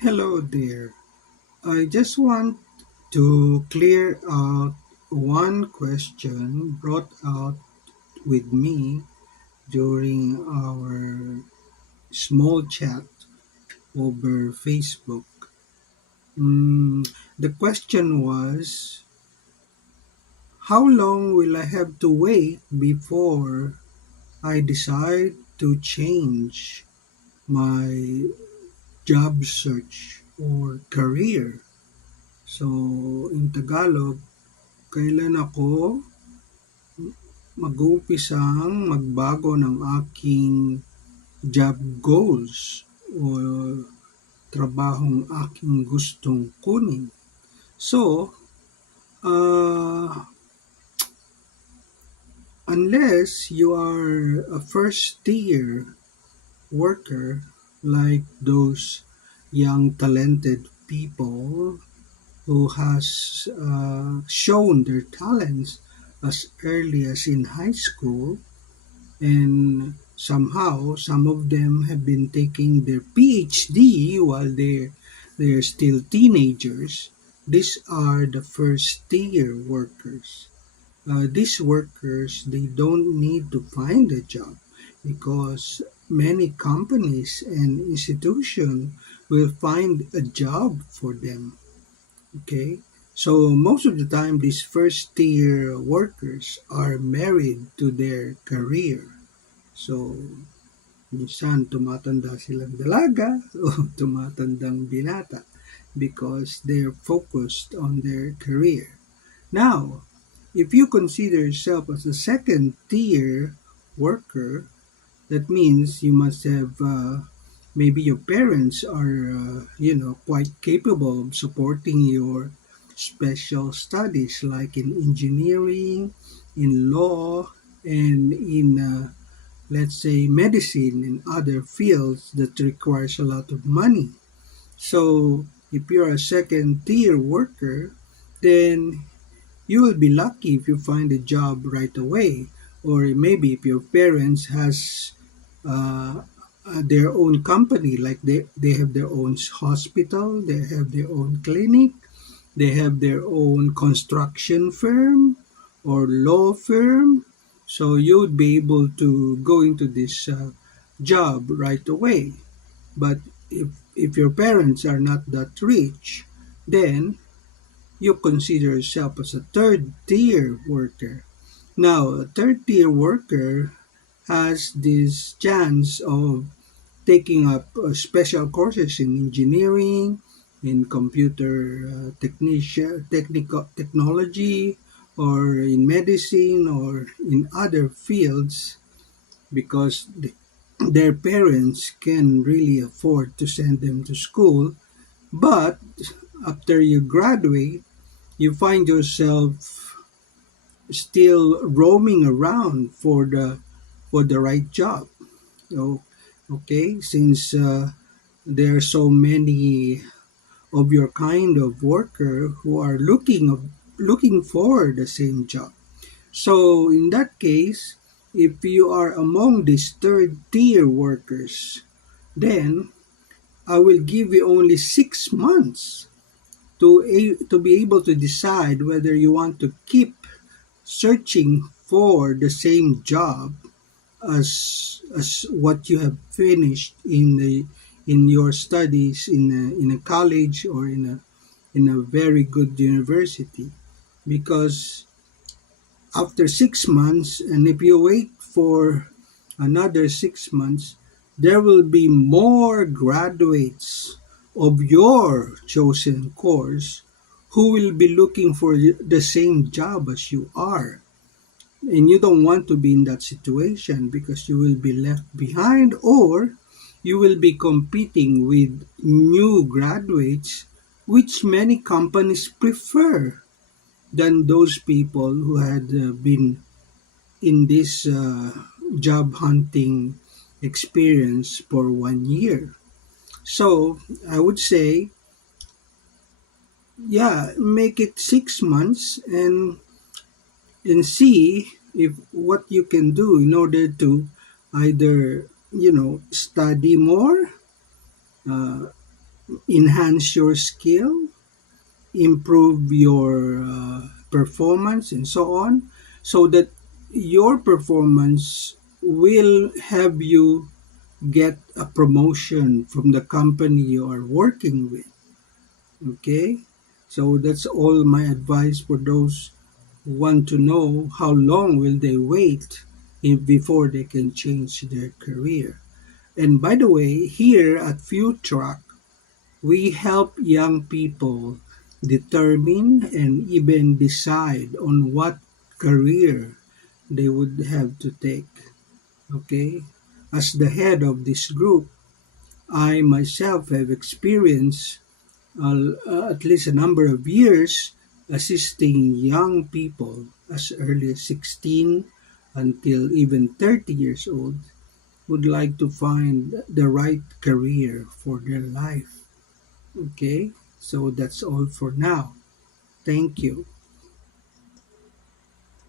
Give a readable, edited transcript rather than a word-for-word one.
Hello there. I just want to clear out one question brought out with me during our small chat over Facebook. The question was, how long will I have to wait before I decide to change my job search or career? So, in Tagalog, kailan ako mag-uumpisang magbago ng aking job goals o trabahong aking gustong kunin. So, uh, unless you are a first tier worker like those young talented people who has shown their talents as early as in high school, and somehow some of them have been taking their PhD while they're still teenagers. These are the first tier workers. These workers, they don't need to find a job because many companies and institutions will find a job for them. Okay, so most of the time these first tier workers are married to their career. So, minsan tumatanda silang dalaga o tumatandang binata because they're focused on their career. Now, if you consider yourself as a second tier worker, that means you must have maybe your parents are quite capable of supporting your special studies like in engineering, in law, and in let's say medicine and other fields that requires a lot of money. So if you're a second tier worker, then you will be lucky if you find a job right away, or maybe if your parents has uh, their own company, like they have their own hospital, they have their own clinic, they have their own construction firm or law firm. So you would be able to go into this job right away. But if your parents are not that rich, then you consider yourself as a third tier worker. Now, a third tier worker has this chance of taking up special courses in engineering, in computer technical technology, or in medicine, or in other fields because their parents can really afford to send them to school. But after you graduate, you find yourself still roaming around for the right job. So, okay, since there are so many of your kind of worker who are looking for the same job. So in that case, if you are among these third tier workers, then I will give you only 6 months to be able to decide whether you want to keep searching for the same job as what you have finished in your studies in a college or in a very good university, because after 6 months, and if you wait for another 6 months, there will be more graduates of your chosen course who will be looking for the same job as you are. And you don't want to be in that situation because you will be left behind, or you will be competing with new graduates, which many companies prefer than those people who had been in this job hunting experience for 1 year. So I would say, yeah, make it 6 months and see if what you can do in order to either study more, uh, enhance your skill, improve your performance, and so on, so that your performance will have you get a promotion from the company you are working with. Okay, so that's all my advice for those who want to know how long will they wait before they can change their career. And by the way, here at Futrack, we help young people determine and even decide on what career they would have to take. Okay? As the head of this group, I myself have experienced at least a number of years assisting young people as early as 16 until even 30 years old would like to find the right career for their life. Okay, so that's all for now. Thank you.